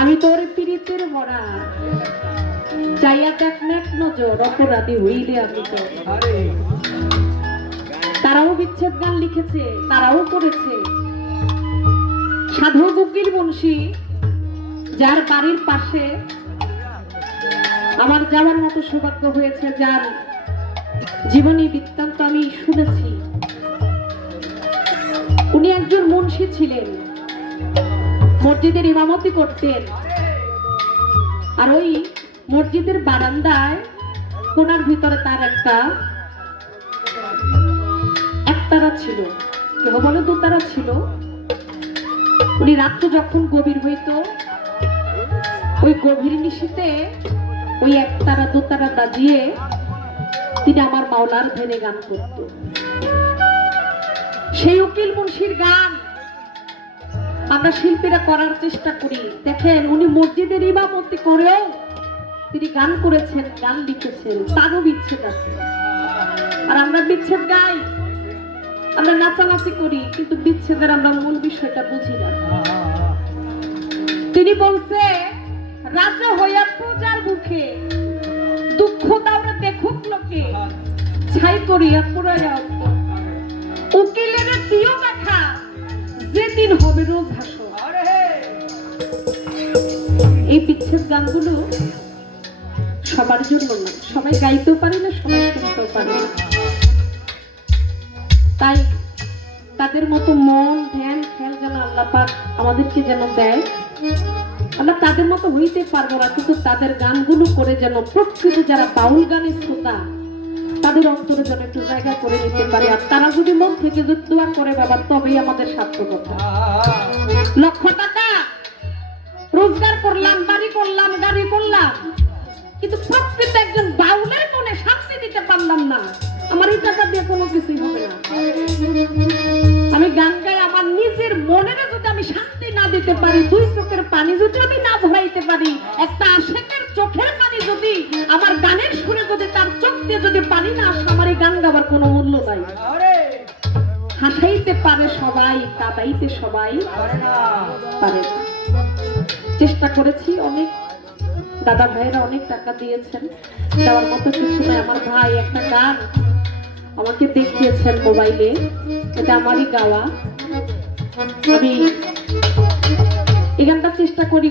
আমি তোর পীড়িতের মরা চাইয়া দেখ এক নজর অপরাধী হইলে আমি তো। তারাও বিচ্ছেদ গান লিখেছে, তারাও করেছে। সাধু উকিল মুন্সি যার বাড়ির পাশে আমার যাওয়ার মতো সৌভাগ্য হয়েছে, যার জীবনী বৃত্তান্ত আমি শুনেছি। উনি একজন মুন্সি ছিলেন, মসজিদের ইমামতি করতেন। আর ওই মসজিদের বারান্দায় কোনার ভিতরে তার একতারা ছিল, কেহ বলে দুতারা ছিল। উনি রাত্র যখন গভীর হইত, ওই গভীর নিশীতে ওই একতারা দুতারা বাজিয়ে তিনি আমার মাওলার ধ্যানে গান করত। সেই উকিল মুন্সির গান আমরা শিল্পীরা করার চেষ্টা করি। দেখেন, উনি মসজিদের ইমামতি করেও তিনি গান করেছেন, গান লিখেছেন, তারও বিচ্ছেদ আছে। আর আমরা বিচ্ছেদ গাই, আমরা নাচানাচি করি, কিন্তু বিচ্ছেদের আমরা মূল বিষয়টা বুঝি না। তিনি বলছে, রাজা হইয়া প্রজার মুখে দুঃখ দাওরা দেখুক লোকে, ছাই করিয়া পুরাইয়া উকিলের দিও দেখা, যেদিন হবে রোজ হাসো। এই বিচ্ছেদ গানগুলো সবার জন্য না, সবাই গাইতেও পারে না, সবাই শুনতেও পারে না। তাই তাদের মতো মন ধ্যান খেয়াল যেন আল্লাহ পাক আমাদেরকে যেন দেয়। আমরা তাদের মতো হইতে পারবো না, কিন্তু তাদের গানগুলো করে যেন প্রকৃত যারা বাউল গানের শ্রোতা তাদের অন্তরে যেন একটু জায়গা করে নিতে পারে। আর তারা যদি মন থেকে দোয়া করে বাবা, তবেই আমাদের সার্থকতা। লক্ষ টাকা রোজগার করলাম, বাড়ি করলাম, গাড়ি করলাম, কিন্তু প্রকৃত একজন বাউলের মনে শান্তি দিতে পারলাম না, আমার এই টাকা দিয়ে কোনো কিছুই হবে না। আমি গান গাই, আমার নিজের মনের যদি আমি শান্তি না দিতে পারি, দুই চোখের পানি যদি আমি না ঝরাইতে পারি, একটা আশেকের চোখের পানি যদি আমার গানের সুরে যদি তার চোখ দিয়ে যদি পানি না আসে, আমার এই গান গাবার কোনো মূল্য নাই। হাসাইতে পারে সবাই, কাঁদাইতে সবাই পারে না। চেষ্টা করেছি, অনেক দাদা ভাইয়েরা অনেক টাকা দিয়েছেন, দেওয়ার মতো কিছু নয়। আমার ভাই একটা গান আমাকে দেখিয়েছেন মোবাইলে, এটা আমারই গাওয়া। আমি এই গানটা চেষ্টা করি